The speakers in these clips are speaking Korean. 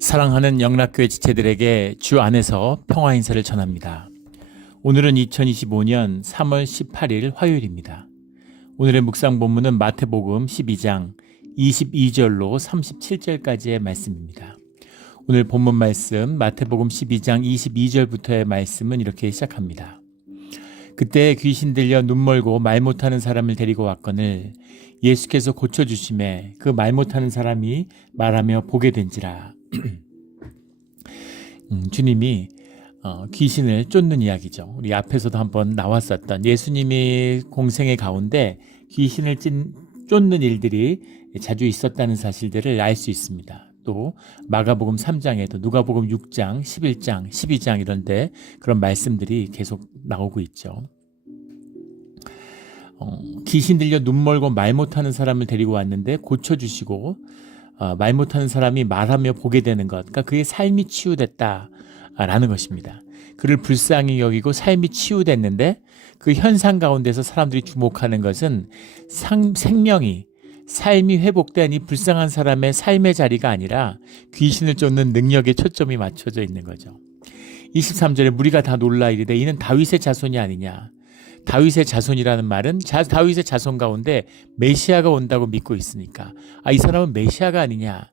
사랑하는 영락교회 지체들에게 주 안에서 평화 인사를 전합니다. 오늘은 2025년 3월 18일 화요일입니다. 오늘의 묵상 본문은 마태복음 12장 22절로 37절까지의 말씀입니다. 오늘 본문 말씀 마태복음 12장 22절부터의 말씀은 이렇게 시작합니다. 그때 귀신 들려 눈 멀고 말 못하는 사람을 데리고 왔거늘 예수께서 고쳐주심에 그 말 못하는 사람이 말하며 보게 된지라. 주님이 귀신을 쫓는 이야기죠. 우리 앞에서도 한번 나왔었던 예수님이 공생의 가운데 귀신을 쫓는 일들이 자주 있었다는 사실들을 알 수 있습니다. 또 마가복음 3장에도 누가복음 6장, 11장, 12장 이런 데 그런 말씀들이 계속 나오고 있죠. 귀신 들려 눈 멀고 말 못하는 사람을 데리고 왔는데 고쳐주시고 말 못하는 사람이 말하며 보게 되는 것, 그러니까 그의 삶이 치유됐다라는 것입니다. 그를 불쌍히 여기고 삶이 치유됐는데 그 현상 가운데서 사람들이 주목하는 것은 삶이 회복된 이 불쌍한 사람의 삶의 자리가 아니라 귀신을 쫓는 능력에 초점이 맞춰져 있는 거죠. 23절에 무리가 다 놀라 이르되 이는 다윗의 자손이 아니냐. 다윗의 자손이라는 말은 다윗의 자손 가운데 메시아가 온다고 믿고 있으니까 이 사람은 메시아가 아니냐,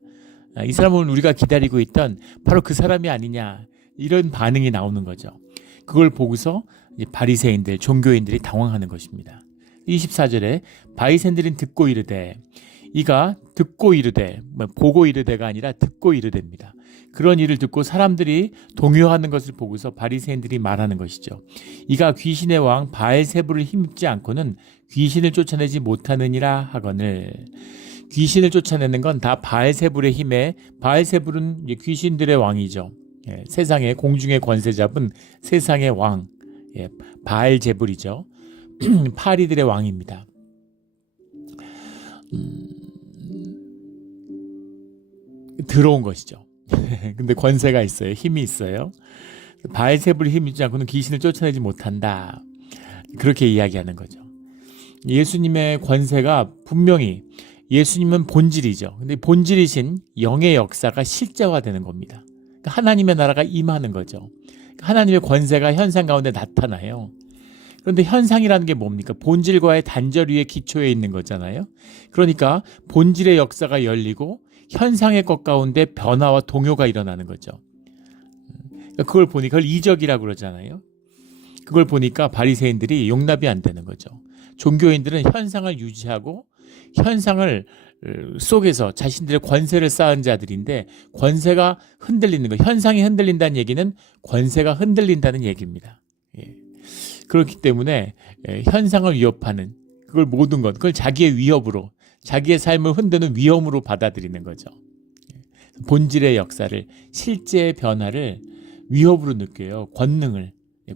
이 사람은 우리가 기다리고 있던 바로 그 사람이 아니냐, 이런 반응이 나오는 거죠. 그걸 보고서 바리새인들, 종교인들이 당황하는 것입니다. 24절에 바리새인들은 듣고 이르되, 이가 듣고 이르되, 보고 이르되가 아니라 듣고 이르됩니다. 그런 일을 듣고 사람들이 동요하는 것을 보고서 바리새인들이 말하는 것이죠. 이가 귀신의 왕 바알세불을 힘입지 않고는 귀신을 쫓아내지 못하느니라 하거늘. 귀신을 쫓아내는 건 다 바알세불의 힘에, 바알세불은 귀신들의 왕이죠. 세상에 공중의 권세 잡은 세상의 왕, 바알제불이죠. 파리들의 왕입니다. 들어온 것이죠. 근데 권세가 있어요. 힘이 있어요. 바알세불이 힘이 있지 않고는 귀신을 쫓아내지 못한다. 그렇게 이야기하는 거죠. 예수님의 권세가 분명히, 예수님은 본질이죠. 근데 본질이신 영의 역사가 실제화되는 겁니다. 그러니까 하나님의 나라가 임하는 거죠. 하나님의 권세가 현상 가운데 나타나요. 그런데 현상이라는 게 뭡니까? 본질과의 단절 위에 기초해 있는 거잖아요. 그러니까 본질의 역사가 열리고 현상의 것 가운데 변화와 동요가 일어나는 거죠. 그걸 보니까 그걸 이적이라고 그러잖아요. 그걸 보니까 바리새인들이 용납이 안 되는 거죠. 종교인들은 현상을 유지하고 현상을 속에서 자신들의 권세를 쌓은 자들인데 권세가 흔들리는 거, 현상이 흔들린다는 얘기는 권세가 흔들린다는 얘기입니다. 그렇기 때문에 현상을 위협하는 그걸 모든 것, 그걸 자기의 위협으로, 자기의 삶을 흔드는 위험으로 받아들이는 거죠. 본질의 역사를, 실제의 변화를 위협으로 느껴요.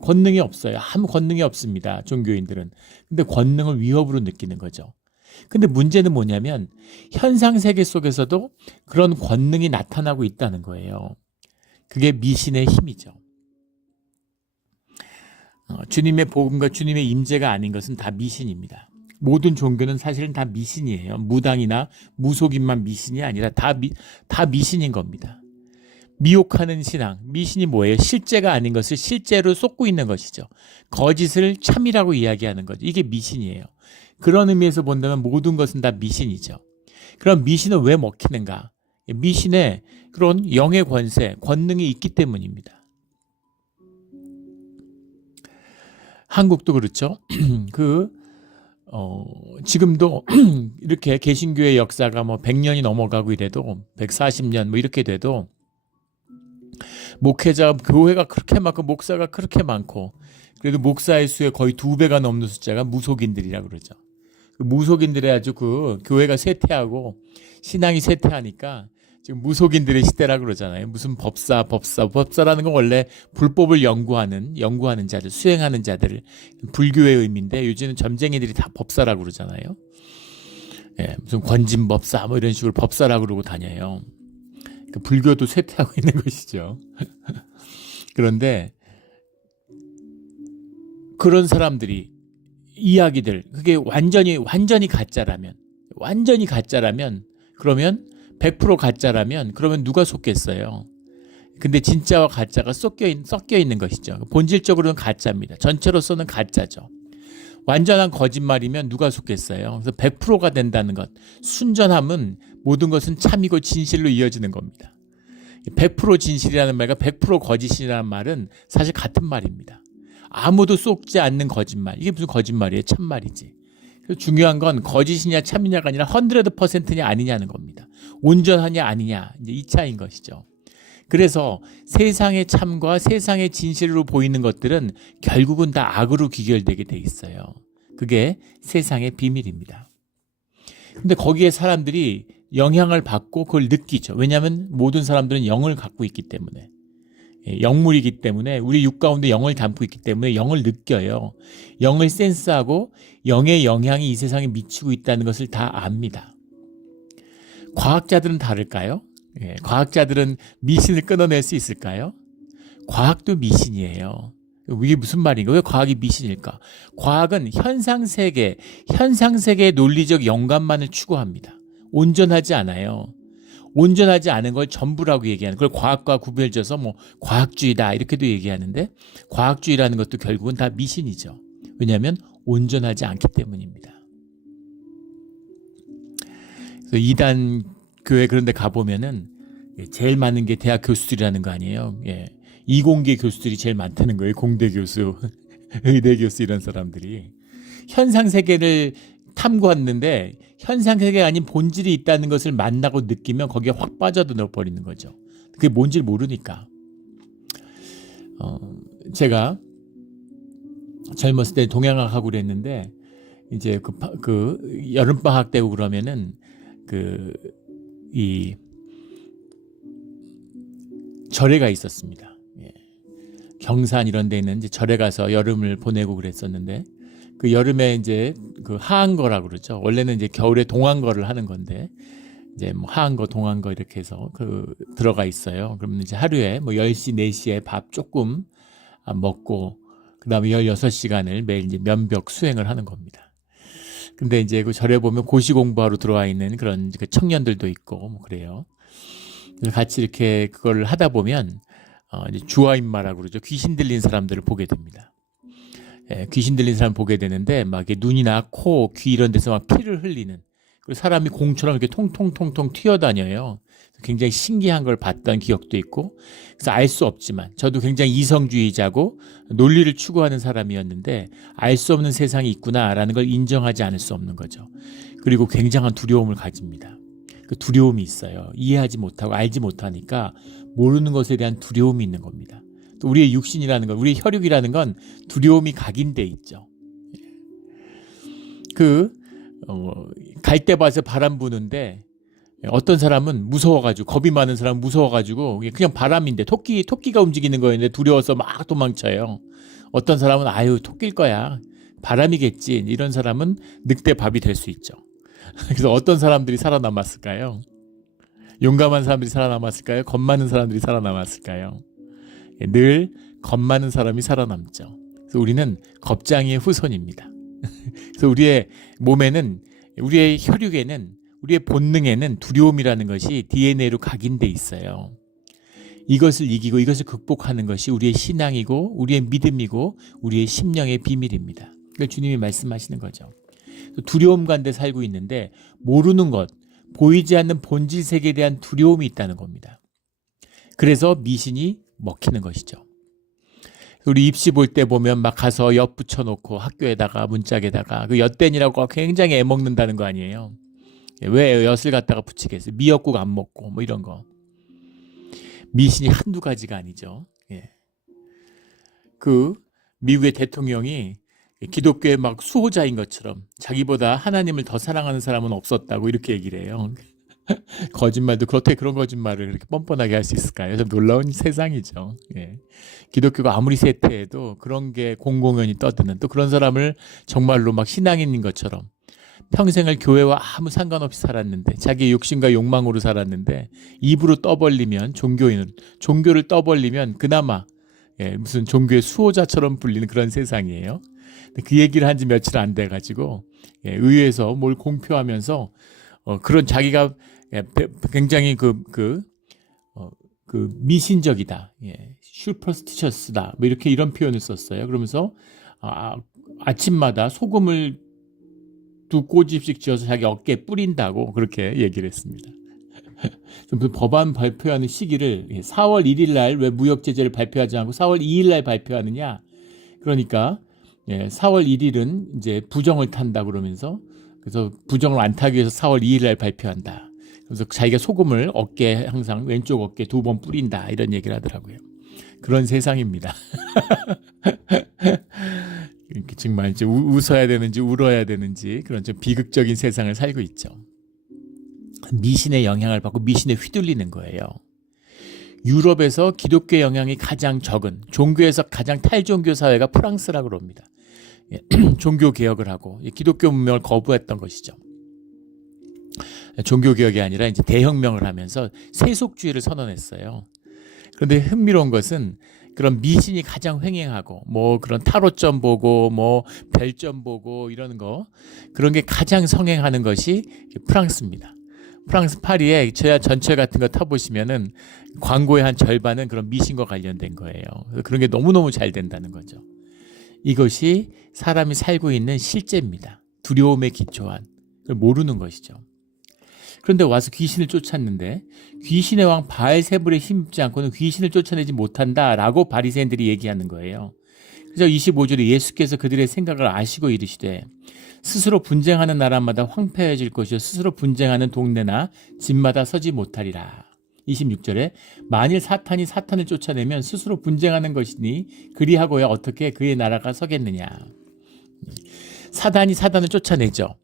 권능이 없어요. 아무 권능이 없습니다. 종교인들은. 근데 권능을 위협으로 느끼는 거죠. 근데 문제는 뭐냐면 현상 세계 속에서도 그런 권능이 나타나고 있다는 거예요. 그게 미신의 힘이죠. 주님의 복음과 주님의 임재가 아닌 것은 다 미신입니다. 모든 종교는 사실은 다 미신이에요. 무당이나 무속인만 미신이 아니라 다 미신인 겁니다. 미혹하는 신앙, 미신이 뭐예요? 실제가 아닌 것을 실제로 쏟고 있는 것이죠. 거짓을 참이라고 이야기하는 거죠. 이게 미신이에요. 그런 의미에서 본다면 모든 것은 다 미신이죠. 그럼 미신은 왜 먹히는가? 미신에 그런 영의 권세, 권능이 있기 때문입니다. 한국도 그렇죠. 지금도 이렇게 개신교의 역사가 100년이 넘어가고 이래도 140년 이렇게 돼도 목회자, 교회가 그렇게 많고 목사가 그렇게 많고 그래도 목사의 수의 거의 2배가 넘는 숫자가 무속인들이라고 그러죠. 무속인들의 아주 그 교회가 쇠퇴하고 신앙이 쇠퇴하니까 지금 무속인들의 시대라고 그러잖아요. 무슨 법사라는 건 원래 불법을 연구하는 자들, 수행하는 자들, 불교의 의미인데 요즘은 점쟁이들이 다 법사라고 그러잖아요. 무슨 권진법사 이런 식으로 법사라고 그러고 다녀요. 그러니까 불교도 쇠퇴하고 있는 것이죠. 그런데 그런 사람들이 이야기들, 그게 완전히 가짜라면 그러면 100% 가짜라면 그러면 누가 속겠어요? 근데 진짜와 가짜가 섞여 있는 것이죠. 본질적으로는 가짜입니다. 전체로서는 가짜죠. 완전한 거짓말이면 누가 속겠어요? 그래서 100%가 된다는 것. 순전함은 모든 것은 참이고 진실로 이어지는 겁니다. 100% 진실이라는 말과 100% 거짓이라는 말은 사실 같은 말입니다. 아무도 속지 않는 거짓말. 이게 무슨 거짓말이에요? 참말이지. 중요한 건 거짓이냐 참이냐가 아니라 100%냐 아니냐는 겁니다. 온전하냐 아니냐. 이제 이 차이인 것이죠. 그래서 세상의 참과 세상의 진실로 보이는 것들은 결국은 다 악으로 귀결되게 돼 있어요. 그게 세상의 비밀입니다. 근데 거기에 사람들이 영향을 받고 그걸 느끼죠. 왜냐하면 모든 사람들은 영을 갖고 있기 때문에, 영물이기 때문에, 우리 육 가운데 영을 담고 있기 때문에 영을 느껴요. 영을 센스하고 영의 영향이 이 세상에 미치고 있다는 것을 다 압니다. 과학자들은 다를까요? 과학자들은 미신을 끊어낼 수 있을까요? 과학도 미신이에요. 이게 무슨 말인가? 왜 과학이 미신일까? 과학은 현상세계의 논리적 영감만을 추구합니다. 온전하지 않아요. 온전하지 않은 걸 전부라고 얘기하는 그걸 과학과 구별져서 뭐 과학주의다 이렇게도 얘기하는데, 과학주의라는 것도 결국은 다 미신이죠. 왜냐하면 온전하지 않기 때문입니다. 그래서 이단 교회 그런 데 가보면은 제일 많은 게 대학 교수들이라는 거 아니에요. 이공계 교수들이 제일 많다는 거예요. 공대 교수, 의대 교수 이런 사람들이. 현상세계를 탐구했는데 현상세계가 아닌 본질이 있다는 것을 만나고 느끼면 거기에 확 빠져들어 버리는 거죠. 그게 뭔지를 모르니까. 제가 젊었을 때 동양학하고 그랬는데 이제 그 여름방학 때고 그러면은 이 절에가 있었습니다. 경산 이런 데 있는 이제 절에 가서 여름을 보내고 그랬었는데, 그 여름에 이제 그 하한거라고 그러죠. 원래는 이제 겨울에 동한거를 하는 건데, 이제 뭐 하한거, 동한거 이렇게 해서 들어가 있어요. 그러면 이제 하루에 뭐 10시, 4시에 밥 조금 먹고, 그 다음에 16시간을 매일 이제 면벽 수행을 하는 겁니다. 근데 이제 그 절에 보면 고시 공부하러 들어와 있는 그런 그 청년들도 있고 뭐 그래요. 같이 이렇게 그걸 하다 보면 이제 주화인마라고 그러죠. 귀신 들린 사람들을 보게 됩니다. 귀신 들린 사람 보게 되는데 막 이렇게 눈이나 코, 귀 이런 데서 막 피를 흘리는, 그리고 사람이 공처럼 이렇게 통통통통 튀어다녀요. 굉장히 신기한 걸 봤던 기억도 있고, 그래서 알 수 없지만 저도 굉장히 이성주의자고 논리를 추구하는 사람이었는데 알 수 없는 세상이 있구나라는 걸 인정하지 않을 수 없는 거죠. 그리고 굉장한 두려움을 가집니다. 그 두려움이 있어요. 이해하지 못하고 알지 못하니까 모르는 것에 대한 두려움이 있는 겁니다. 또 우리의 육신이라는 건, 우리의 혈육이라는 건 두려움이 각인돼 있죠. 갈대밭에 바람 부는데 어떤 사람은 무서워가지고, 겁이 많은 사람은 무서워가지고 그냥 바람인데 토끼가 움직이는 거였는데 두려워서 막 도망쳐요. 어떤 사람은 아유 토끼일 거야, 바람이겠지, 이런 사람은 늑대밥이 될 수 있죠. 그래서 어떤 사람들이 살아남았을까요? 용감한 사람들이 살아남았을까요? 겁 많은 사람들이 살아남았을까요? 늘 겁 많은 사람이 살아남죠. 그래서 우리는 겁쟁이의 후손입니다. 그래서 우리의 몸에는, 우리의 혈육에는, 우리의 본능에는 두려움이라는 것이 DNA로 각인돼 있어요. 이것을 이기고 이것을 극복하는 것이 우리의 신앙이고 우리의 믿음이고 우리의 심령의 비밀입니다. 그걸 주님이 말씀하시는 거죠. 두려움 가운데 살고 있는데 모르는 것, 보이지 않는 본질 세계에 대한 두려움이 있다는 겁니다. 그래서 미신이 먹히는 것이죠. 우리 입시 볼 때 보면 막 가서 엿 붙여놓고 학교에다가 문짝에다가 그 엿댄이라고 굉장히 애먹는다는 거 아니에요. 왜 엿을 갖다가 붙이겠어요? 미역국 안 먹고 뭐 이런 거. 미신이 한두 가지가 아니죠. 그 미국의 대통령이 기독교의 막 수호자인 것처럼 자기보다 하나님을 더 사랑하는 사람은 없었다고 이렇게 얘기를 해요. 거짓말도 그렇게 그런 거짓말을 그렇게 뻔뻔하게 할 수 있을까요? 좀 놀라운 세상이죠. 기독교가 아무리 쇠퇴해도 그런 게 공공연히 떠드는, 또 그런 사람을 정말로 막 신앙인인 것처럼 평생을 교회와 아무 상관없이 살았는데, 자기 욕심과 욕망으로 살았는데 입으로 떠벌리면, 종교를 떠벌리면 그나마 무슨 종교의 수호자처럼 불리는 그런 세상이에요. 그 얘기를 한 지 며칠 안 돼가지고 의회에서 뭘 공표하면서 그런 자기가 굉장히 미신적이다. 슈퍼스티셔스다. 뭐 이렇게 이런 표현을 썼어요. 그러면서 아침마다 소금을 2꼬집씩 쥐어서 자기 어깨에 뿌린다고 그렇게 얘기를 했습니다. 법안 발표하는 시기를 4월 1일 날 왜 무역 제재를 발표하지 않고 4월 2일 날 발표하느냐? 그러니까 4월 1일은 이제 부정을 탄다 그러면서 그래서 부정을 안 타기 위해서 4월 2일 날 발표한다. 그래서 자기가 소금을 어깨에 항상 왼쪽 어깨에 2번 뿌린다 이런 얘기를 하더라고요. 그런 세상입니다. 정말 이제 웃어야 되는지 울어야 되는지 그런 좀 비극적인 세상을 살고 있죠. 미신의 영향을 받고 미신에 휘둘리는 거예요. 유럽에서 기독교 영향이 가장 적은 종교에서 가장 탈종교 사회가 프랑스라고 그럽니다. 종교 개혁을 하고 기독교 문명을 거부했던 것이죠. 종교 개혁이 아니라 이제 대혁명을 하면서 세속주의를 선언했어요. 그런데 흥미로운 것은 그런 미신이 가장 횡행하고 뭐 그런 타로점 보고 뭐 별점 보고 이러는 거 그런 게 가장 성행하는 것이 프랑스입니다. 프랑스 파리에 지하 전철 같은 거 타보시면은 광고의 한 절반은 그런 미신과 관련된 거예요. 그런 게 너무너무 잘 된다는 거죠. 이것이 사람이 살고 있는 실제입니다. 두려움에 기초한 그걸 모르는 것이죠. 그런데 와서 귀신을 쫓았는데 귀신의 왕 바알세불에 힘입지 않고는 귀신을 쫓아내지 못한다라고 바리새인들이 얘기하는 거예요. 그래서 25절에 예수께서 그들의 생각을 아시고 이르시되 스스로 분쟁하는 나라마다 황폐해질 것이요 스스로 분쟁하는 동네나 집마다 서지 못하리라. 26절에 만일 사탄이 사탄을 쫓아내면 스스로 분쟁하는 것이니 그리하고야 어떻게 그의 나라가 서겠느냐. 사단이 사단을 쫓아내죠.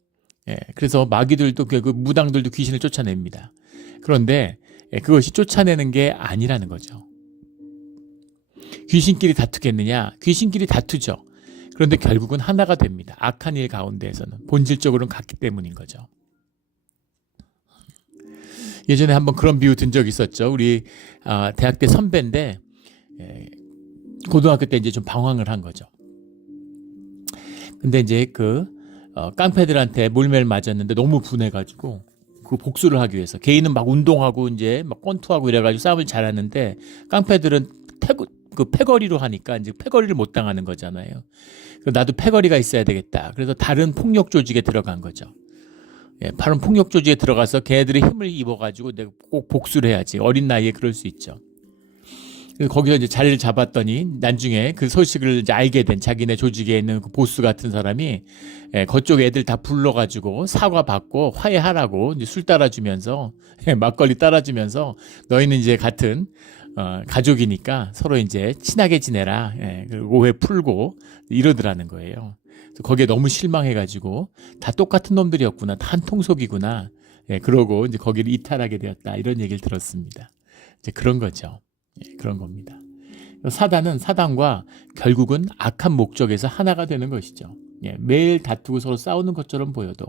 그래서 마귀들도 그 무당들도 귀신을 쫓아냅니다. 그런데 그것이 쫓아내는 게 아니라는 거죠. 귀신끼리 다투겠느냐? 귀신끼리 다투죠. 그런데 결국은 하나가 됩니다. 악한 일 가운데에서는 본질적으로는 같기 때문인 거죠. 예전에 한번 그런 비유 든 적이 있었죠. 우리 대학 때 선배인데 고등학교 때 이제 좀 방황을 한 거죠. 근데 이제 깡패들한테 몰매를 맞았는데 너무 분해가지고 그 복수를 하기 위해서 개인은 막 운동하고 이제 막 권투하고 이래가지고 싸움을 잘하는데 깡패들은 패거리로 하니까 이제 패거리를 못 당하는 거잖아요. 나도 패거리가 있어야 되겠다. 그래서 다른 폭력 조직에 들어간 거죠. 다른 폭력 조직에 들어가서 걔네들의 힘을 입어가지고 내가 꼭 복수를 해야지. 어린 나이에 그럴 수 있죠. 그래서 거기서 이제 자리를 잡았더니 나중에 그 소식을 이제 알게 된 자기네 조직에 있는 그 보스 같은 사람이 그쪽 애들 다 불러가지고 사과 받고 화해하라고 이제 술 따라주면서 막걸리 따라주면서 너희는 이제 같은 가족이니까 서로 이제 친하게 지내라. 오해 풀고 이러더라는 거예요. 거기에 너무 실망해가지고 다 똑같은 놈들이었구나. 다 한 통속이구나. 그러고 이제 거기를 이탈하게 되었다. 이런 얘기를 들었습니다. 이제 그런 거죠. 그런 겁니다. 사단은 사단과 결국은 악한 목적에서 하나가 되는 것이죠. 매일 다투고 서로 싸우는 것처럼 보여도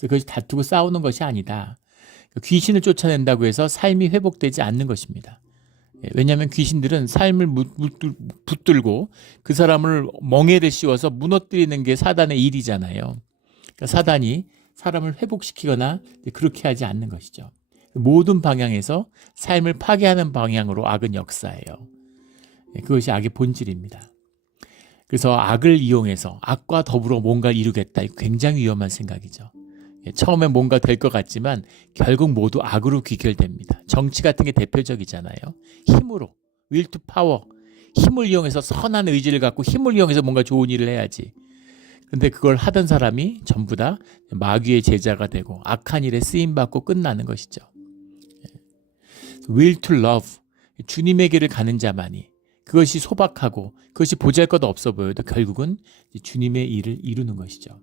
그것이 다투고 싸우는 것이 아니다. 귀신을 쫓아낸다고 해서 삶이 회복되지 않는 것입니다. 왜냐하면 귀신들은 삶을 붙들고 그 사람을 멍에를 씌워서 무너뜨리는 게 사단의 일이잖아요. 그러니까 사단이 사람을 회복시키거나 그렇게 하지 않는 것이죠. 모든 방향에서 삶을 파괴하는 방향으로 악은 역사해요. 그것이 악의 본질입니다. 그래서 악을 이용해서 악과 더불어 뭔가를 이루겠다. 굉장히 위험한 생각이죠. 처음엔 뭔가 될 것 같지만 결국 모두 악으로 귀결됩니다. 정치 같은 게 대표적이잖아요. 힘으로, will to power, 힘을 이용해서 선한 의지를 갖고 힘을 이용해서 뭔가 좋은 일을 해야지. 근데 그걸 하던 사람이 전부 다 마귀의 제자가 되고 악한 일에 쓰임받고 끝나는 것이죠. will to love, 주님에게를 가는 자만이 그것이 소박하고 그것이 보잘것 없어 보여도 결국은 주님의 일을 이루는 것이죠.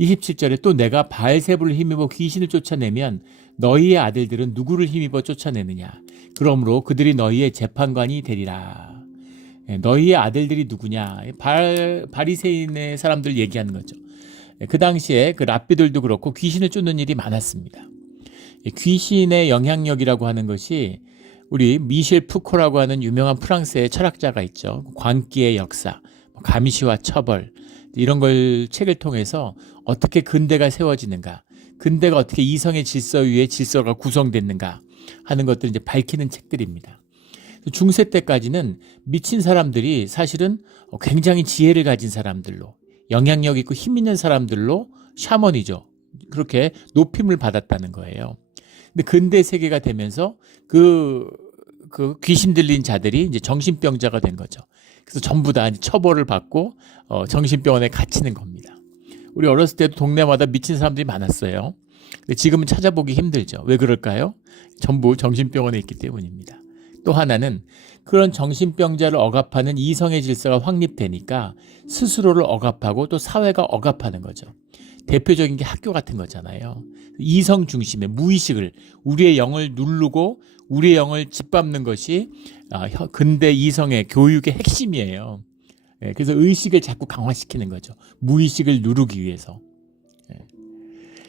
27절에 또 내가 바알세불을 힘입어 귀신을 쫓아내면 너희의 아들들은 누구를 힘입어 쫓아내느냐. 그러므로 그들이 너희의 재판관이 되리라. 너희의 아들들이 누구냐. 바리새인의 사람들 얘기하는 거죠. 그 당시에 그 랍비들도 그렇고 귀신을 쫓는 일이 많았습니다. 귀신의 영향력이라고 하는 것이 우리 미셸 푸코라고 하는 유명한 프랑스의 철학자가 있죠. 광기의 역사, 감시와 처벌 이런 걸 책을 통해서 어떻게 근대가 세워지는가 근대가 어떻게 이성의 질서 위에 질서가 구성됐는가 하는 것들을 이제 밝히는 책들입니다. 중세 때까지는 미친 사람들이 사실은 굉장히 지혜를 가진 사람들로, 영향력 있고 힘 있는 사람들로, 샤먼이죠, 그렇게 높임을 받았다는 거예요. 근데 근대 세계가 되면서 그 귀신 들린 자들이 이제 정신병자가 된 거죠. 그래서 전부 다 처벌을 받고 정신병원에 갇히는 겁니다. 우리 어렸을 때도 동네마다 미친 사람들이 많았어요. 근데 지금은 찾아보기 힘들죠. 왜 그럴까요? 전부 정신병원에 있기 때문입니다. 또 하나는 그런 정신병자를 억압하는 이성의 질서가 확립되니까 스스로를 억압하고 또 사회가 억압하는 거죠. 대표적인 게 학교 같은 거잖아요. 이성 중심의 무의식을, 우리의 영을 누르고 우리의 영을 짓밟는 것이 근대 이성의 교육의 핵심이에요. 그래서 의식을 자꾸 강화시키는 거죠. 무의식을 누르기 위해서.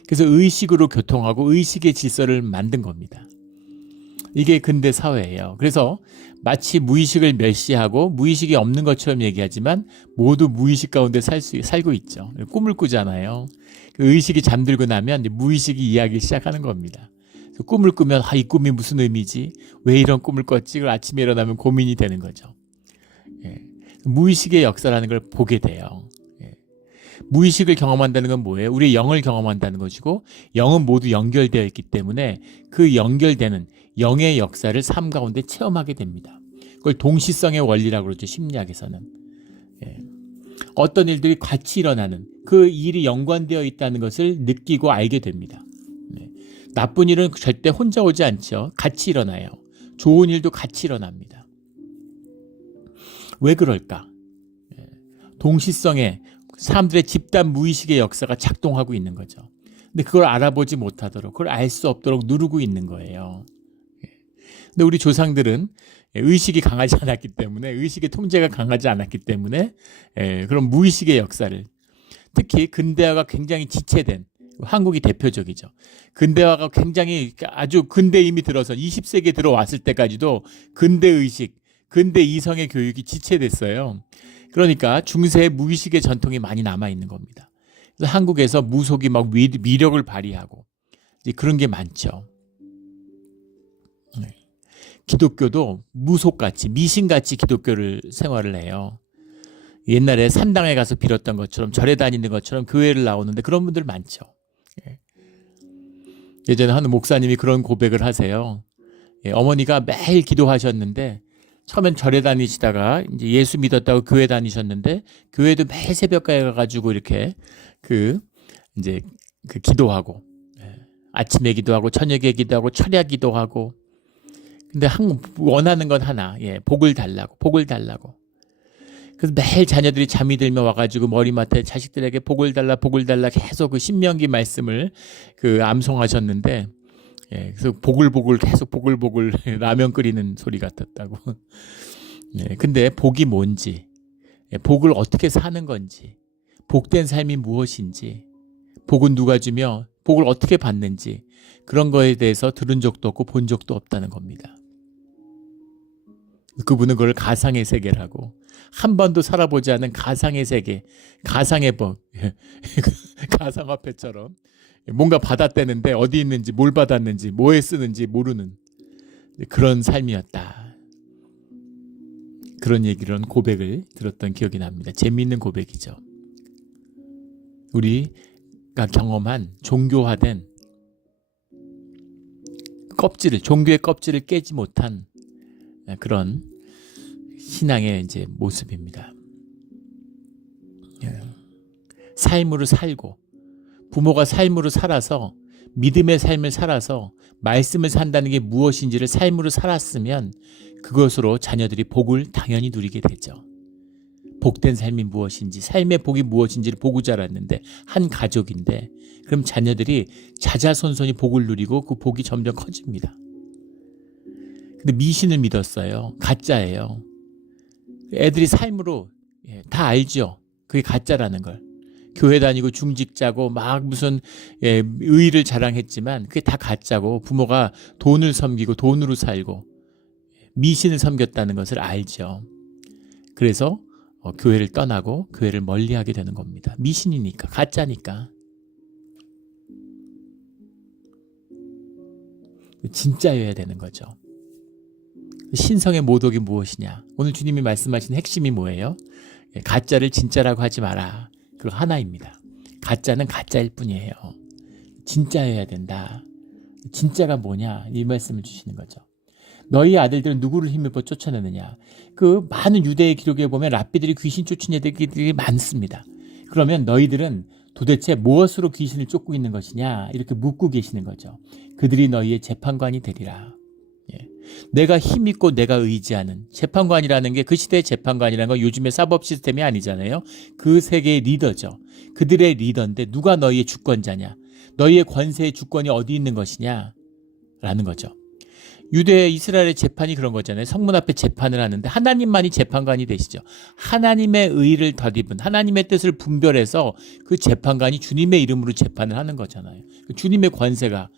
그래서 의식으로 교통하고 의식의 질서를 만든 겁니다. 이게 근대 사회예요. 그래서 마치 무의식을 멸시하고 무의식이 없는 것처럼 얘기하지만 모두 무의식 가운데 살고 있죠. 꿈을 꾸잖아요. 그 의식이 잠들고 나면 무의식이 이야기 시작하는 겁니다. 꿈을 꾸면 이 꿈이 무슨 의미지? 왜 이런 꿈을 꿨지? 그걸 아침에 일어나면 고민이 되는 거죠. 무의식의 역사라는 걸 보게 돼요. 무의식을 경험한다는 건 뭐예요? 우리의 영을 경험한다는 것이고, 영은 모두 연결되어 있기 때문에 그 연결되는 영의 역사를 삶 가운데 체험하게 됩니다. 그걸 동시성의 원리라고 그러죠, 심리학에서는. 어떤 일들이 같이 일어나는, 그 일이 연관되어 있다는 것을 느끼고 알게 됩니다. 나쁜 일은 절대 혼자 오지 않죠. 같이 일어나요. 좋은 일도 같이 일어납니다. 왜 그럴까? 동시성에 사람들의 집단 무의식의 역사가 작동하고 있는 거죠. 근데 그걸 알아보지 못하도록, 그걸 알 수 없도록 누르고 있는 거예요. 근데 우리 조상들은 의식이 강하지 않았기 때문에, 의식의 통제가 강하지 않았기 때문에 그런 무의식의 역사를, 특히 근대화가 굉장히 지체된, 한국이 대표적이죠. 근대화가 굉장히 아주 근대 이미 들어서 20세기에 들어왔을 때까지도 근대의식, 근대 이성의 교육이 지체됐어요. 그러니까 중세의 무의식의 전통이 많이 남아있는 겁니다. 그래서 한국에서 무속이 막 위력을 발휘하고 이제 그런 게 많죠. 기독교도 무속같이, 미신같이 기독교를 생활을 해요. 옛날에 산당에 가서 빌었던 것처럼, 절에 다니는 것처럼 교회를 나오는데 그런 분들 많죠. 예전에 한 목사님이 그런 고백을 하세요. 어머니가 매일 기도하셨는데 처음엔 절에 다니시다가 이제 예수 믿었다고 교회 다니셨는데, 교회도 매일 새벽가에 가가지고 이렇게 이제 기도하고, 아침에 기도하고 저녁에 기도하고 철야 기도하고, 근데 원하는 건 하나, 복을 달라고. 그래서 매일 자녀들이 잠이 들면 와가지고 머리맡에 자식들에게 복을 달라 계속 그 신명기 말씀을 암송하셨는데, 그래서 계속 보글보글 라면 끓이는 소리 같았다고. 근데 복이 뭔지, 복을 어떻게 사는 건지, 복된 삶이 무엇인지, 복은 누가 주며 복을 어떻게 받는지, 그런 거에 대해서 들은 적도 없고 본 적도 없다는 겁니다. 그분은 그걸 가상의 세계라고, 한 번도 살아보지 않은 가상의 세계, 가상의 법, 가상화폐처럼 뭔가 받았다는데 어디 있는지, 뭘 받았는지, 뭐에 쓰는지 모르는 그런 삶이었다. 그런 얘기를, 고백을 들었던 기억이 납니다. 재미있는 고백이죠. 우리가 경험한 종교화된 껍질을, 종교의 껍질을 깨지 못한 그런 신앙의 이제 모습입니다. 삶으로 살고, 부모가 삶으로 살아서, 믿음의 삶을 살아서 말씀을 산다는 게 무엇인지를 삶으로 살았으면 그것으로 자녀들이 복을 당연히 누리게 되죠. 복된 삶이 무엇인지, 삶의 복이 무엇인지를 보고 자랐는데, 한 가족인데, 그럼 자녀들이 자자손손이 복을 누리고 그 복이 점점 커집니다. 근데 미신을 믿었어요. 가짜예요. 애들이 삶으로 다 알죠. 그게 가짜라는 걸. 교회 다니고 중직자고 막 무슨 의의를 자랑했지만 그게 다 가짜고, 부모가 돈을 섬기고 돈으로 살고 미신을 섬겼다는 것을 알죠. 그래서 교회를 떠나고 교회를 멀리하게 되는 겁니다. 미신이니까, 가짜니까. 진짜여야 되는 거죠. 신성의 모독이 무엇이냐? 오늘 주님이 말씀하신 핵심이 뭐예요? 가짜를 진짜라고 하지 마라. 그거 하나입니다. 가짜는 가짜일 뿐이에요. 진짜여야 된다. 진짜가 뭐냐? 이 말씀을 주시는 거죠. 너희 아들들은 누구를 힘입어 쫓아내느냐? 그 많은 유대의 기록에 보면 랍비들이 귀신 쫓은 애들이 많습니다. 그러면 너희들은 도대체 무엇으로 귀신을 쫓고 있는 것이냐? 이렇게 묻고 계시는 거죠. 그들이 너희의 재판관이 되리라. 내가 힘있고 내가 의지하는 재판관이라는 게 그 시대의 재판관이라는 건 요즘의 사법 시스템이 아니잖아요. 그 세계의 리더죠. 그들의 리더인데 누가 너희의 주권자냐? 너희의 권세의 주권이 어디 있는 것이냐? 라는 거죠. 유대 이스라엘의 재판이 그런 거잖아요. 성문 앞에 재판을 하는데 하나님만이 재판관이 되시죠. 하나님의 의를 덧입은 하나님의 뜻을 분별해서 그 재판관이 주님의 이름으로 재판을 하는 거잖아요. 주님의 권세가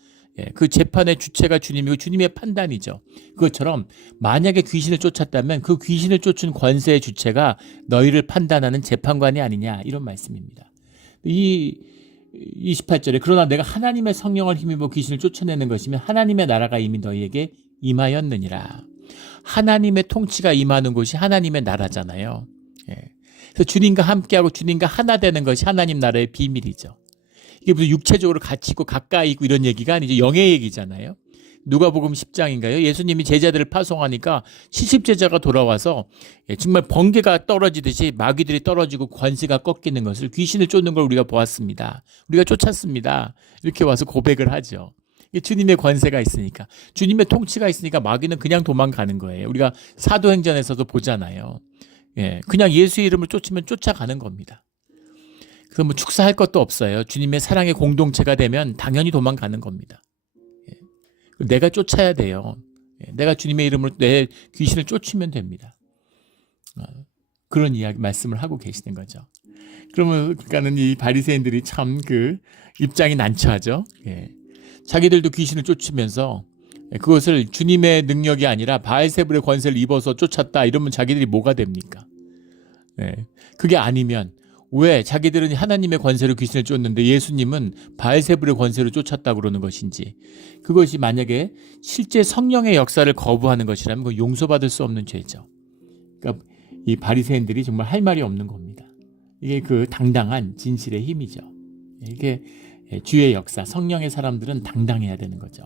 그 재판의 주체가 주님이고 주님의 판단이죠. 그것처럼 만약에 귀신을 쫓았다면 그 귀신을 쫓은 권세의 주체가 너희를 판단하는 재판관이 아니냐 이런 말씀입니다. 이 28절에 그러나 내가 하나님의 성령을 힘입어 귀신을 쫓아내는 것이면 하나님의 나라가 이미 너희에게 임하였느니라. 하나님의 통치가 임하는 곳이 하나님의 나라잖아요. 그래서 주님과 함께하고 주님과 하나 되는 것이 하나님 나라의 비밀이죠. 이게 무슨 육체적으로 같이 있고 가까이 있고 이런 얘기가 아니죠. 영의 얘기잖아요. 누가복음 10장인가요? 예수님이 제자들을 파송하니까 70제자가 돌아와서 정말 번개가 떨어지듯이 마귀들이 떨어지고 권세가 꺾이는 것을 귀신을 쫓는 걸 우리가 보았습니다. 우리가 쫓았습니다. 이렇게 와서 고백을 하죠. 주님의 권세가 있으니까 주님의 통치가 있으니까 마귀는 그냥 도망가는 거예요. 우리가 사도행전에서도 보잖아요. 그냥 예수의 이름을 쫓으면 쫓아가는 겁니다. 그래서 뭐 축사할 것도 없어요. 주님의 사랑의 공동체가 되면 당연히 도망가는 겁니다. 내가 쫓아야 돼요. 내가 주님의 이름으로 내 귀신을 쫓으면 됩니다. 그런 이야기 말씀을 하고 계시는 거죠. 그러니까는 이 바리새인들이 참 그 입장이 난처하죠. 자기들도 귀신을 쫓으면서 그것을 주님의 능력이 아니라 바알세불의 권세를 입어서 쫓았다 이러면 자기들이 뭐가 됩니까? 그게 아니면 왜 자기들은 하나님의 권세로 귀신을 쫓는데 예수님은 바알세불의 권세로 쫓았다고 그러는 것인지, 그것이 만약에 실제 성령의 역사를 거부하는 것이라면 그건 용서받을 수 없는 죄죠. 그러니까 이 바리새인들이 정말 할 말이 없는 겁니다. 이게 그 당당한 진실의 힘이죠. 이게 주의 역사, 성령의 사람들은 당당해야 되는 거죠.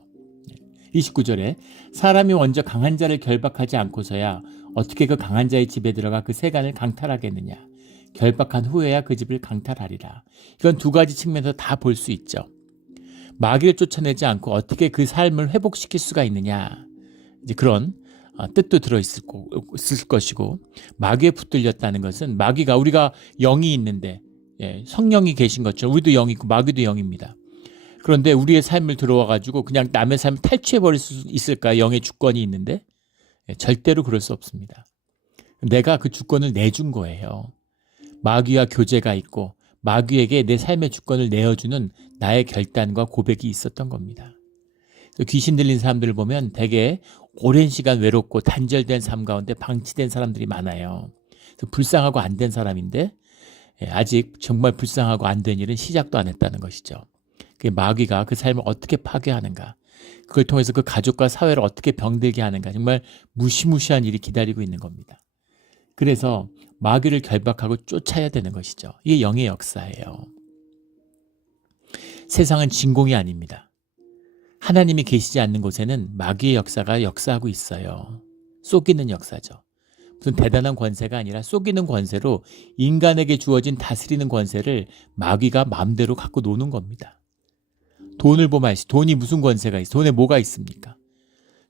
29절에 사람이 먼저 강한 자를 결박하지 않고서야 어떻게 그 강한 자의 집에 들어가 그 세간을 강탈하겠느냐. 결박한 후에야 그 집을 강탈하리라. 이건 두 가지 측면에서 다 볼 수 있죠. 마귀를 쫓아내지 않고 어떻게 그 삶을 회복시킬 수가 있느냐. 이제 그런 뜻도 들어있을 것이고, 마귀에 붙들렸다는 것은 마귀가, 우리가 영이 있는데 성령이 계신 것처럼 우리도 영이 있고 마귀도 영입니다. 그런데 우리의 삶을 들어와가지고 그냥 남의 삶을 탈취해버릴 수 있을까? 영의 주권이 있는데 절대로 그럴 수 없습니다. 내가 그 주권을 내준 거예요. 마귀와 교제가 있고 마귀에게 내 삶의 주권을 내어주는 나의 결단과 고백이 있었던 겁니다. 귀신 들린 사람들을 보면 되게 오랜 시간 외롭고 단절된 삶 가운데 방치된 사람들이 많아요. 불쌍하고 안 된 사람인데 아직 정말 불쌍하고 안 된 일은 시작도 안 했다는 것이죠. 마귀가 그 삶을 어떻게 파괴하는가, 그걸 통해서 그 가족과 사회를 어떻게 병들게 하는가, 정말 무시무시한 일이 기다리고 있는 겁니다. 그래서 마귀를 결박하고 쫓아야 되는 것이죠. 이게 영의 역사예요. 세상은 진공이 아닙니다. 하나님이 계시지 않는 곳에는 마귀의 역사가 역사하고 있어요. 쏘기는 역사죠. 무슨 대단한 권세가 아니라 쏘기는 권세로 인간에게 주어진 다스리는 권세를 마귀가 마음대로 갖고 노는 겁니다. 돈을 보면 알지. 돈이 무슨 권세가 있어? 돈에 뭐가 있습니까?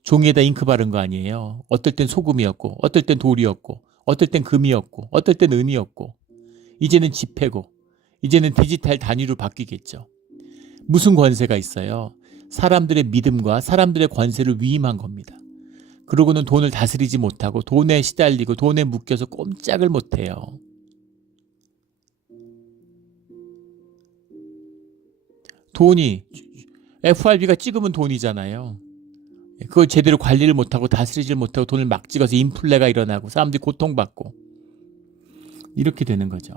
종이에다 잉크 바른 거 아니에요. 어떨 땐 소금이었고, 어떨 땐 돌이었고, 어떨 땐 금이었고, 어떨 땐 은이었고, 이제는 지폐고, 이제는 디지털 단위로 바뀌겠죠. 무슨 권세가 있어요? 사람들의 믿음과 사람들의 권세를 위임한 겁니다. 그러고는 돈을 다스리지 못하고 돈에 시달리고 돈에 묶여서 꼼짝을 못해요. 돈이, FRB가 찍으면 돈이잖아요. 그걸 제대로 관리를 못하고 다스리지 못하고 돈을 막 찍어서 인플레가 일어나고 사람들이 고통받고 이렇게 되는 거죠.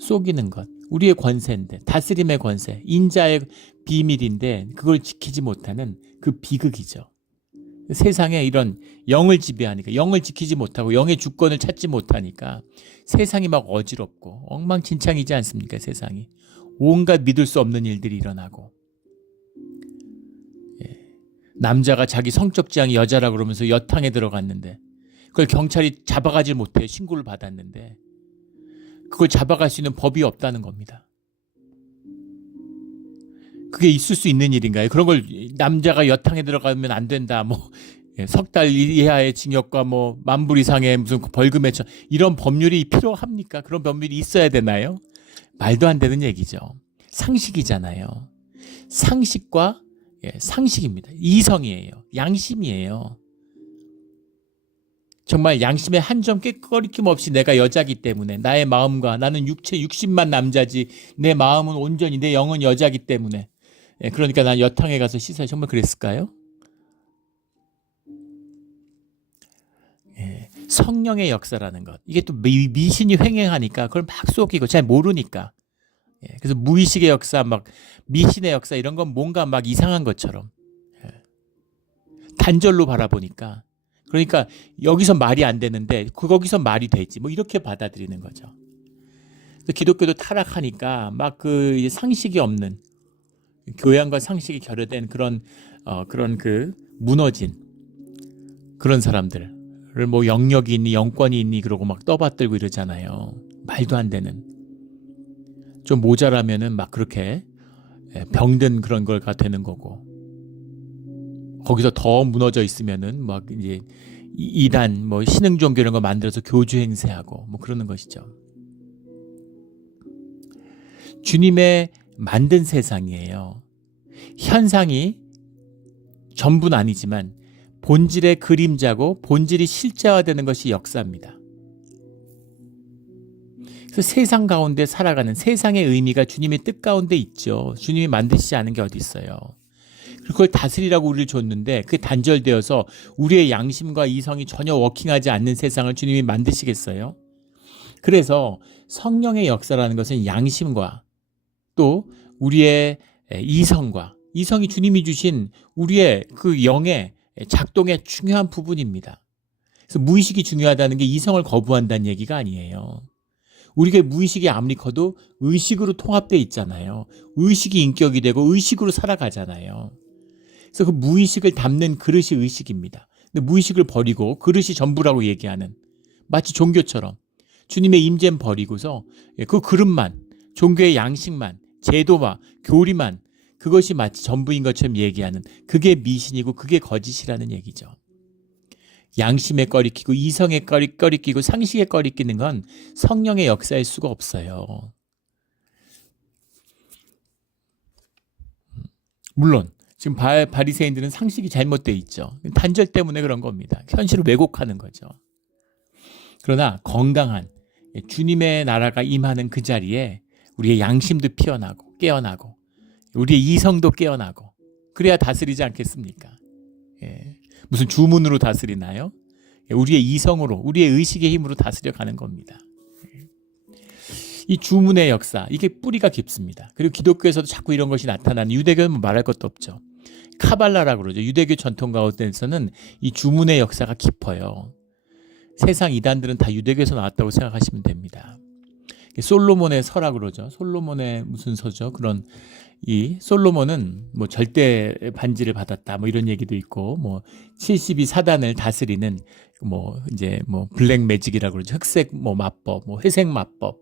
속이는 것. 우리의 권세인데, 다스림의 권세, 인자의 비밀인데 그걸 지키지 못하는 그 비극이죠. 세상에 이런 영을 지배하니까, 영을 지키지 못하고 영의 주권을 찾지 못하니까 세상이 막 어지럽고 엉망진창이지 않습니까? 세상이 온갖 믿을 수 없는 일들이 일어나고, 남자가 자기 성적 지향이 여자라 그러면서 여탕에 들어갔는데 그걸 경찰이 잡아가지 못해 신고를 받았는데 그걸 잡아갈 수 있는 법이 없다는 겁니다. 그게 있을 수 있는 일인가요? 그런 걸 남자가 여탕에 들어가면 안 된다. 뭐 석 달 이하의 징역과 뭐 10,000불 이상의 무슨 벌금에 처, 이런 법률이 필요합니까? 그런 법률이 있어야 되나요? 말도 안 되는 얘기죠. 상식이잖아요. 상식과 상식입니다. 이성이에요. 양심이에요. 정말 양심의 한 점 깨꺼리낌 없이 내가 여자기 때문에 나의 마음과, 나는 육체 60만 남자지 내 마음은 온전히, 내 영은 여자기 때문에, 그러니까 난 여탕에 가서 씻어야, 정말 그랬을까요? 성령의 역사라는 것, 이게 또 미신이 횡행하니까 그걸 막 속이고 잘 모르니까, 그래서 무의식의 역사, 막 미신의 역사 이런 건 뭔가 막 이상한 것처럼 단절로 바라보니까, 그러니까 여기서 말이 안 되는데 거기서 말이 되지, 뭐 이렇게 받아들이는 거죠. 그래서 기독교도 타락하니까 막 그 상식이 없는, 교양과 상식이 결여된 그런 그 무너진 그런 사람들을 뭐 영역이 있니 영권이 있니 그러고 막 떠받들고 이러잖아요. 말도 안 되는, 좀 모자라면은 막 그렇게 병든 그런 걸가 되는 거고, 거기서 더 무너져 있으면은 막 이제 이단, 뭐 신흥 종교 이런 거 만들어서 교주 행세하고 뭐 그러는 것이죠. 주님의 만든 세상이에요. 현상이 전부는 아니지만 본질의 그림자고 본질이 실제화되는 것이 역사입니다. 그래서 세상 가운데 살아가는, 세상의 의미가 주님의 뜻 가운데 있죠. 주님이 만드시지 않은 게 어디 있어요. 그걸 다스리라고 우리를 줬는데 그게 단절되어서 우리의 양심과 이성이 전혀 워킹하지 않는 세상을 주님이 만드시겠어요? 그래서 성령의 역사라는 것은 양심과 또 우리의 이성과, 이성이 주님이 주신 우리의 그 영의 작동의 중요한 부분입니다. 그래서 무의식이 중요하다는 게 이성을 거부한다는 얘기가 아니에요. 우리가 무의식이 아무리 커도 의식으로 통합되어 있잖아요. 의식이 인격이 되고 의식으로 살아가잖아요. 그래서 그 무의식을 담는 그릇이 의식입니다. 근데 무의식을 버리고 그릇이 전부라고 얘기하는, 마치 종교처럼 주님의 임재는 버리고서 그 그릇만, 종교의 양식만, 제도와 교리만, 그것이 마치 전부인 것처럼 얘기하는, 그게 미신이고 그게 거짓이라는 얘기죠. 양심에 꺼리끼고 이성에 꺼리끼고 상식에 꺼리끼는 건 성령의 역사일 수가 없어요. 물론 지금 바리새인들은 상식이 잘못되어 있죠. 단절 때문에 그런 겁니다. 현실을 왜곡하는 거죠. 그러나 건강한 주님의 나라가 임하는 그 자리에 우리의 양심도 피어나고 깨어나고 우리의 이성도 깨어나고 그래야 다스리지 않겠습니까? 무슨 주문으로 다스리나요? 우리의 이성으로, 우리의 의식의 힘으로 다스려가는 겁니다. 이 주문의 역사, 이게 뿌리가 깊습니다. 그리고 기독교에서도 자꾸 이런 것이 나타나는, 유대교는 말할 것도 없죠. 카발라라고 그러죠. 유대교 전통 가운데서는 이 주문의 역사가 깊어요. 세상 이단들은 다 유대교에서 나왔다고 생각하시면 됩니다. 솔로몬의 서라 그러죠. 솔로몬의 무슨 서죠? 그런, 이 솔로몬은 뭐 절대 반지를 받았다 뭐 이런 얘기도 있고, 뭐 72사단을 다스리는 뭐 이제 뭐 블랙 매직이라고 그러죠. 흑색 뭐 마법, 뭐 회색 마법,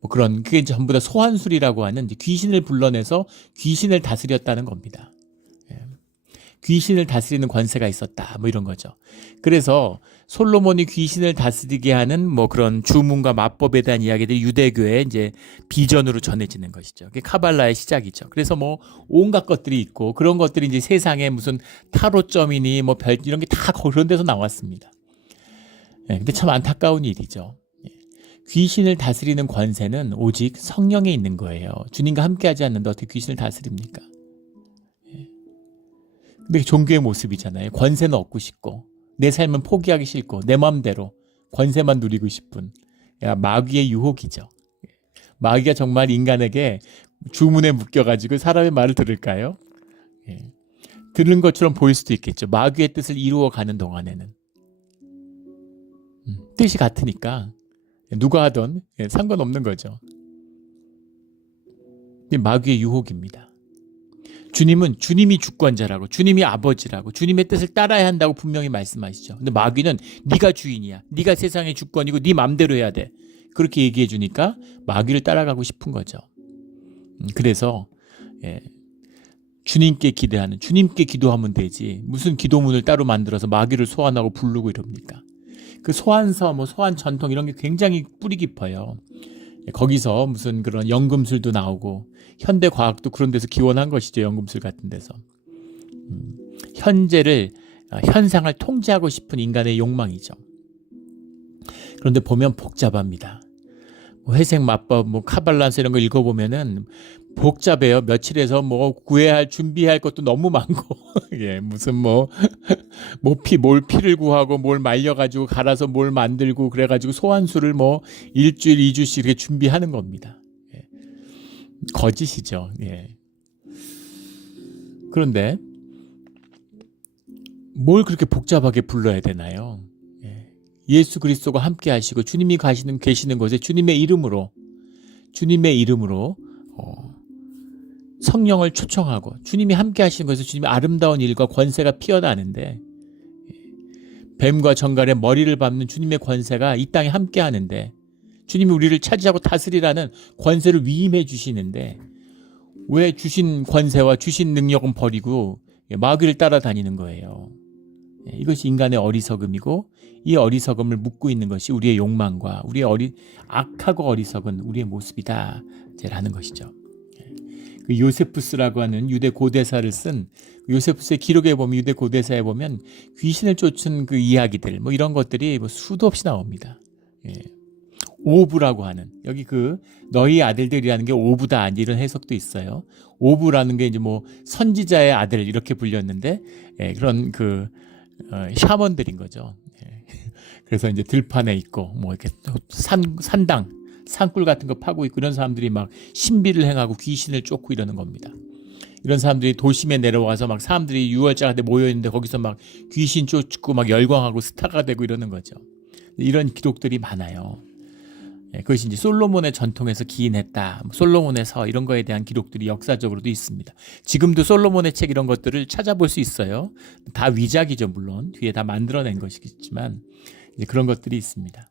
뭐 그런, 그게 전부 다 소환술이라고 하는 귀신을 불러내서 귀신을 다스렸다는 겁니다. 귀신을 다스리는 권세가 있었다 뭐 이런 거죠. 그래서 솔로몬이 귀신을 다스리게 하는 뭐 그런 주문과 마법에 대한 이야기들이 유대교의 이제 비전으로 전해지는 것이죠. 그게 카발라의 시작이죠. 그래서 뭐 온갖 것들이 있고, 그런 것들이 이제 세상에 무슨 타로점이니 뭐 별 이런 게 다 그런 데서 나왔습니다. 근데 참 안타까운 일이죠. 귀신을 다스리는 권세는 오직 성령에 있는 거예요. 주님과 함께하지 않는데 어떻게 귀신을 다스립니까? 근데 종교의 모습이잖아요. 권세는 얻고 싶고 내 삶은 포기하기 싫고 내 마음대로 권세만 누리고 싶은 마귀의 유혹이죠. 마귀가 정말 인간에게 주문에 묶여가지고 사람의 말을 들을까요? 예. 들은 것처럼 보일 수도 있겠죠. 마귀의 뜻을 이루어가는 동안에는. 뜻이 같으니까 누가 하던 상관없는 거죠. 마귀의 유혹입니다. 주님은 주님이 주권자라고, 주님이 아버지라고, 주님의 뜻을 따라야 한다고 분명히 말씀하시죠. 근데 마귀는 네가 주인이야, 네가 세상의 주권이고 네 맘대로 해야 돼, 그렇게 얘기해 주니까 마귀를 따라가고 싶은 거죠. 그래서 주님께 기대하는, 주님께 기도하면 되지 무슨 기도문을 따로 만들어서 마귀를 소환하고 부르고 이럽니까? 그 소환서, 소환 전통 이런 게 굉장히 뿌리 깊어요. 거기서 무슨 그런 연금술도 나오고 현대 과학도 그런 데서 기원한 것이죠. 연금술 같은 데서. 현상을 통제하고 싶은 인간의 욕망이죠. 그런데 보면 복잡합니다. 회색 마법, 카발란스 이런 거 읽어보면은 복잡해요. 며칠에서 구해야 할, 준비할 것도 너무 많고, 예, 무슨 뭘 피를 구하고 뭘 말려가지고 갈아서 뭘 만들고 그래가지고 소환수를 일주일, 2주씩 이렇게 준비하는 겁니다. 예. 거짓이죠. 예. 그런데 뭘 그렇게 복잡하게 불러야 되나요? 예. 예수 그리스도가 함께 하시고 주님이 계시는 곳에 주님의 이름으로 성령을 초청하고 주님이 함께 하시는 것에서 주님의 아름다운 일과 권세가 피어나는데, 뱀과 정갈의 머리를 밟는 주님의 권세가 이 땅에 함께 하는데, 주님이 우리를 차지하고 다스리라는 권세를 위임해 주시는데 왜 주신 권세와 주신 능력은 버리고 마귀를 따라다니는 거예요. 이것이 인간의 어리석음이고, 이 어리석음을 묻고 있는 것이 우리의 욕망과 우리의 악하고 어리석은 우리의 모습이다 라는 것이죠. 그 요세푸스라고 하는 유대 고대사를 쓴 요세푸스의 기록에 보면, 유대 고대사에 보면 귀신을 쫓은 그 이야기들 이런 것들이 수도 없이 나옵니다. 예. 오브라고 하는, 여기 너희 아들들이라는 게 오브다 이런 해석도 있어요. 오브라는 게 이제 선지자의 아들 이렇게 불렸는데, 그런 샤먼들인 거죠. 예. 그래서 이제 들판에 있고 이렇게 산꿀 같은 거 파고 있고 이런 사람들이 막 신비를 행하고 귀신을 쫓고 이러는 겁니다. 이런 사람들이 도심에 내려와서 사람들이 유월절 때 모여 있는데 거기서 귀신 쫓고 열광하고 스타가 되고 이러는 거죠. 이런 기록들이 많아요. 그것이 이제 솔로몬의 전통에서 기인했다, 솔로몬의 서 이런 거에 대한 기록들이 역사적으로도 있습니다. 지금도 솔로몬의 책 이런 것들을 찾아볼 수 있어요. 다 위작이죠. 물론 뒤에 다 만들어낸 것이겠지만 이제 그런 것들이 있습니다.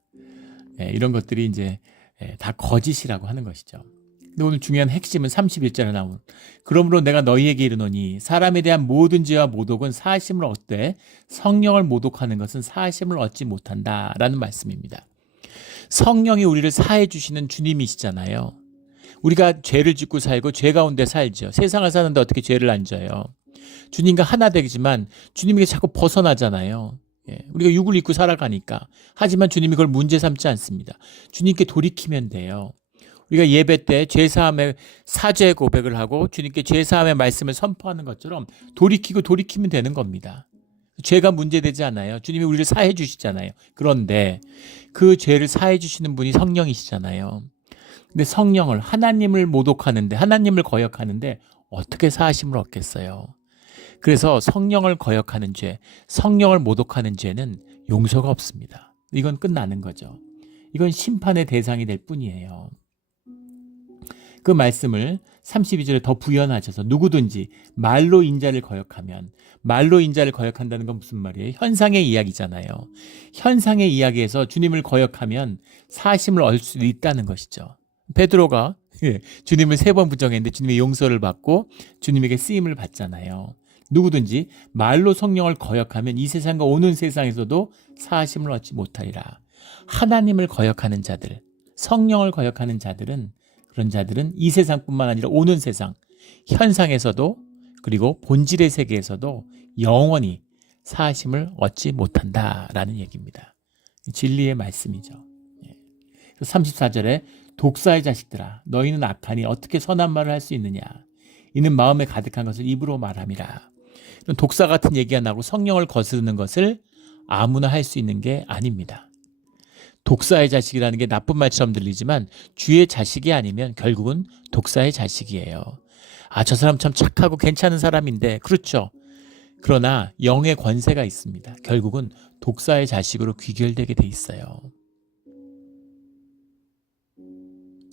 이런 것들이 이제 다 거짓이라고 하는 것이죠. 근데 오늘 중요한 핵심은 31절에 나온, 그러므로 내가 너희에게 이르노니 사람에 대한 모든 죄와 모독은 사하심을 얻되 성령을 모독하는 것은 사하심을 얻지 못한다 라는 말씀입니다. 성령이 우리를 사해 주시는 주님이시잖아요. 우리가 죄를 짓고 살고 죄 가운데 살죠. 세상을 사는데 어떻게 죄를 안 져요. 주님과 하나 되지만 주님에게 자꾸 벗어나잖아요. 우리가 육을 입고 살아가니까. 하지만 주님이 그걸 문제 삼지 않습니다. 주님께 돌이키면 돼요. 우리가 예배 때 죄사함의 사죄 고백을 하고 주님께 죄사함의 말씀을 선포하는 것처럼 돌이키면 되는 겁니다. 죄가 문제되지 않아요. 주님이 우리를 사해 주시잖아요. 그런데 그 죄를 사해 주시는 분이 성령이시잖아요. 근데 성령을, 하나님을 모독하는데, 하나님을 거역하는데 어떻게 사하심을 얻겠어요? 그래서 성령을 거역하는 죄, 성령을 모독하는 죄는 용서가 없습니다. 이건 끝나는 거죠. 이건 심판의 대상이 될 뿐이에요. 그 말씀을 32절에 더 부연하셔서 누구든지 말로 인자를 거역하면, 말로 인자를 거역한다는 건 무슨 말이에요? 현상의 이야기잖아요. 현상의 이야기에서 주님을 거역하면 사하심을 얻을 수 있다는 것이죠. 베드로가 주님을 3번 부정했는데 주님의 용서를 받고 주님에게 쓰임을 받잖아요. 누구든지 말로 성령을 거역하면 이 세상과 오는 세상에서도 사하심을 얻지 못하리라. 하나님을 거역하는 자들, 성령을 거역하는 자들은, 그런 자들은 이 세상뿐만 아니라 오는 세상, 현상에서도 그리고 본질의 세계에서도 영원히 사하심을 얻지 못한다라는 얘기입니다. 진리의 말씀이죠. 34절에 독사의 자식들아, 너희는 악하니 어떻게 선한 말을 할 수 있느냐? 이는 마음에 가득한 것을 입으로 말함이라. 독사 같은 얘기가 나고 성령을 거스르는 것을 아무나 할 수 있는 게 아닙니다. 독사의 자식이라는 게 나쁜 말처럼 들리지만 주의 자식이 아니면 결국은 독사의 자식이에요. 아, 저 사람 참 착하고 괜찮은 사람인데, 그렇죠. 그러나 영의 권세가 있습니다. 결국은 독사의 자식으로 귀결되게 돼 있어요.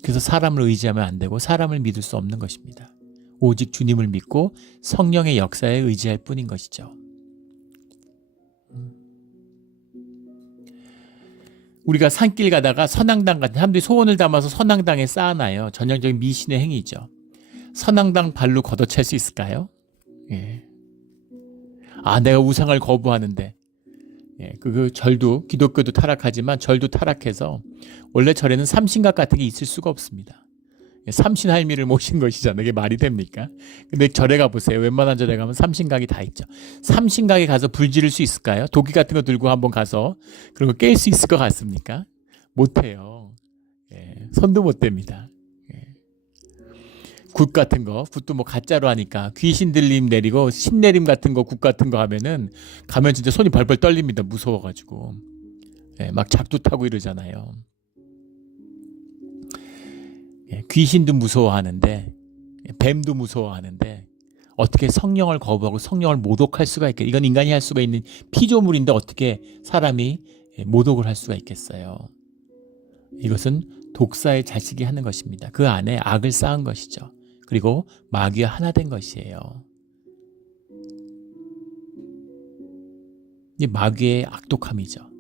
그래서 사람을 의지하면 안 되고 사람을 믿을 수 없는 것입니다. 오직 주님을 믿고 성령의 역사에 의지할 뿐인 것이죠. 우리가 산길 가다가 선앙당 같은 사람들이 소원을 담아서 선앙당에 쌓아놔요. 전형적인 미신의 행위죠. 선앙당 발로 걷어챌 수 있을까요? 예. 아, 내가 우상을 거부하는데. 예, 그 절도, 기독교도 타락하지만 절도 타락해서 원래 절에는 삼신각 같은 게 있을 수가 없습니다. 예, 삼신할미를 모신 것이잖아요. 이게 말이 됩니까? 근데 절에 가보세요. 웬만한 절에 가면 삼신각이 다 있죠. 삼신각에 가서 불 지를 수 있을까요? 도끼 같은 거 들고 한번 가서 그런 거 깰 수 있을 것 같습니까? 못해요. 예, 손도 못 댑니다. 굿 같은 거, 굿도 뭐 가짜로 하니까 귀신 들림 내리고 신내림 같은 거, 굿 같은 거 하면은 가면 진짜 손이 벌벌 떨립니다. 무서워가지고. 예, 막 작두 타고 이러잖아요. 예, 귀신도 무서워하는데, 뱀도 무서워하는데 어떻게 성령을 거부하고 성령을 모독할 수가 있겠어요? 이건 인간이 할 수가 있는 피조물인데 어떻게 사람이 모독을 할 수가 있겠어요? 이것은 독사의 자식이 하는 것입니다. 그 안에 악을 쌓은 것이죠. 그리고 마귀와 하나 된 것이에요. 이 마귀의 악독함이죠.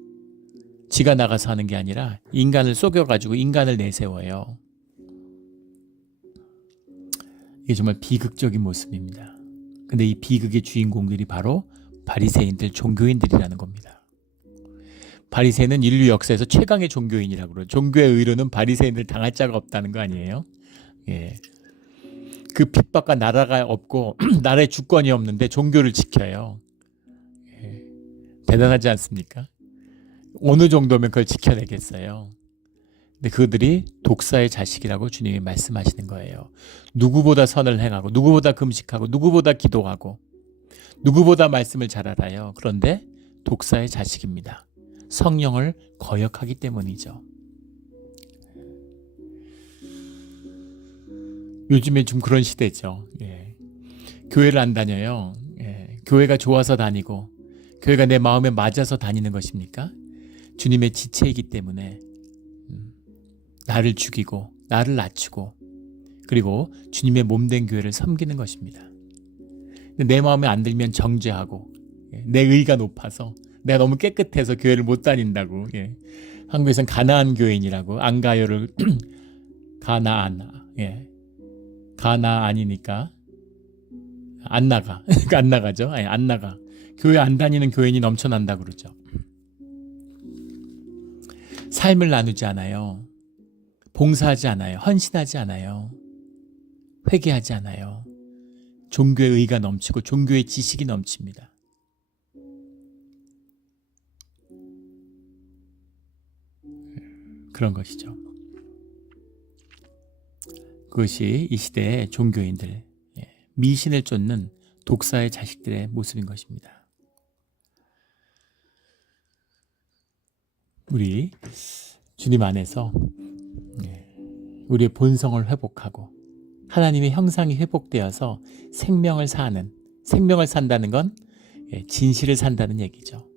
지가 나가서 하는 게 아니라 인간을 속여가지고 인간을 내세워요. 이게 정말 비극적인 모습입니다. 근데 이 비극의 주인공들이 바로 바리새인들, 종교인들이라는 겁니다. 바리새인은 인류 역사에서 최강의 종교인이라고 그러죠. 종교의 의로는 바리새인들 당할 자가 없다는 거 아니에요? 예. 그 핍박과 나라가 없고 나라의 주권이 없는데 종교를 지켜요. 예. 대단하지 않습니까? 어느 정도면 그걸 지켜내겠어요. 근데 그들이 독사의 자식이라고 주님이 말씀하시는 거예요. 누구보다 선을 행하고 누구보다 금식하고 누구보다 기도하고 누구보다 말씀을 잘 알아요. 그런데 독사의 자식입니다. 성령을 거역하기 때문이죠. 요즘에 좀 그런 시대죠. 예. 교회를 안 다녀요. 예. 교회가 좋아서 다니고 교회가 내 마음에 맞아서 다니는 것입니까? 주님의 지체이기 때문에 나를 죽이고 나를 낮추고 그리고 주님의 몸된 교회를 섬기는 것입니다. 내 마음에 안 들면 정죄하고 내 의가 높아서 내가 너무 깨끗해서 교회를 못 다닌다고. 예. 한국에서는 가나안 교인이라고 안가요를 가나안. 예. 가나안이니까 안 나가. 안 나가죠. 아니, 안 나가. 교회 안 다니는 교인이 넘쳐난다 그러죠. 삶을 나누지 않아요. 봉사하지 않아요. 헌신하지 않아요. 회개하지 않아요. 종교의 의가 넘치고 종교의 지식이 넘칩니다. 그런 것이죠. 그것이 이 시대의 종교인들, 미신을 쫓는 독사의 자식들의 모습인 것입니다. 우리 주님 안에서 우리의 본성을 회복하고 하나님의 형상이 회복되어서 생명을 산다는 건 진실을 산다는 얘기죠.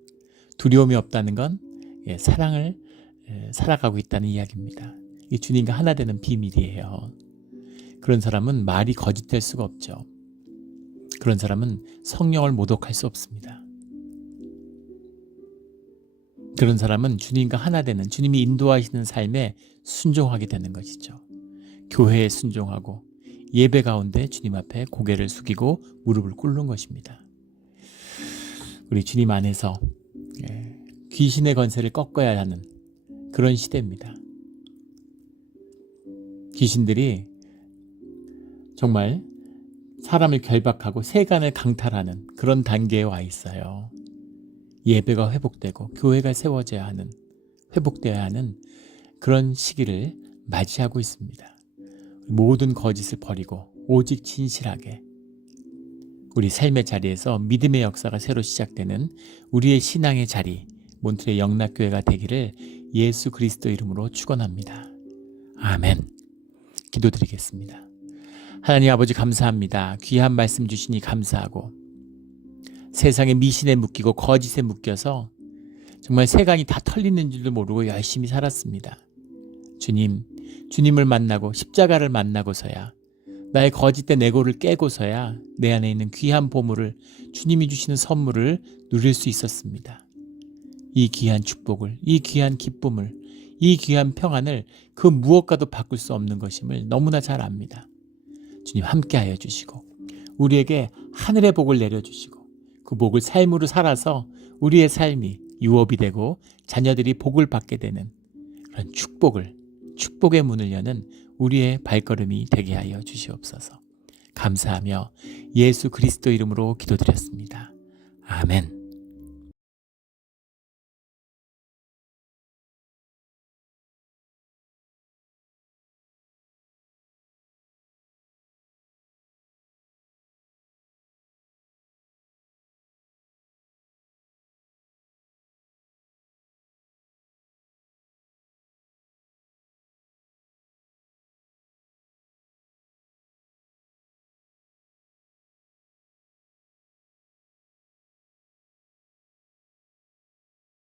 두려움이 없다는 건 사랑을 살아가고 있다는 이야기입니다. 이게 주님과 하나 되는 비밀이에요. 그런 사람은 말이 거짓될 수가 없죠. 그런 사람은 성령을 모독할 수 없습니다. 그런 사람은 주님과 하나 되는 주님이 인도하시는 삶에 순종하게 되는 것이죠. 교회에 순종하고 예배 가운데 주님 앞에 고개를 숙이고 무릎을 꿇는 것입니다. 우리 주님 안에서 귀신의 권세를 꺾어야 하는 그런 시대입니다. 귀신들이 정말 사람을 결박하고 세간을 강탈하는 그런 단계에 와 있어요. 예배가 회복되고 교회가 세워져야 하는, 회복되어야 하는 그런 시기를 맞이하고 있습니다. 모든 거짓을 버리고 오직 진실하게 우리 삶의 자리에서 믿음의 역사가 새로 시작되는 우리의 신앙의 자리, 몬트레 영락교회가 되기를 예수 그리스도 이름으로 축원합니다. 아멘. 기도드리겠습니다. 하나님 아버지 감사합니다. 귀한 말씀 주시니 감사하고 세상의 미신에 묶이고 거짓에 묶여서 정말 세간이 다 털리는 줄도 모르고 열심히 살았습니다. 주님을 만나고 십자가를 만나고서야 나의 거짓된 에고를 깨고서야 내 안에 있는 귀한 보물을 주님이 주시는 선물을 누릴 수 있었습니다. 이 귀한 축복을, 이 귀한 기쁨을, 이 귀한 평안을 그 무엇과도 바꿀 수 없는 것임을 너무나 잘 압니다. 주님 함께하여 주시고 우리에게 하늘의 복을 내려주시고 그 복을 삶으로 살아서 우리의 삶이 유업이 되고 자녀들이 복을 받게 되는 그런 축복의 문을 여는 우리의 발걸음이 되게 하여 주시옵소서. 감사하며 예수 그리스도 이름으로 기도드렸습니다. 아멘.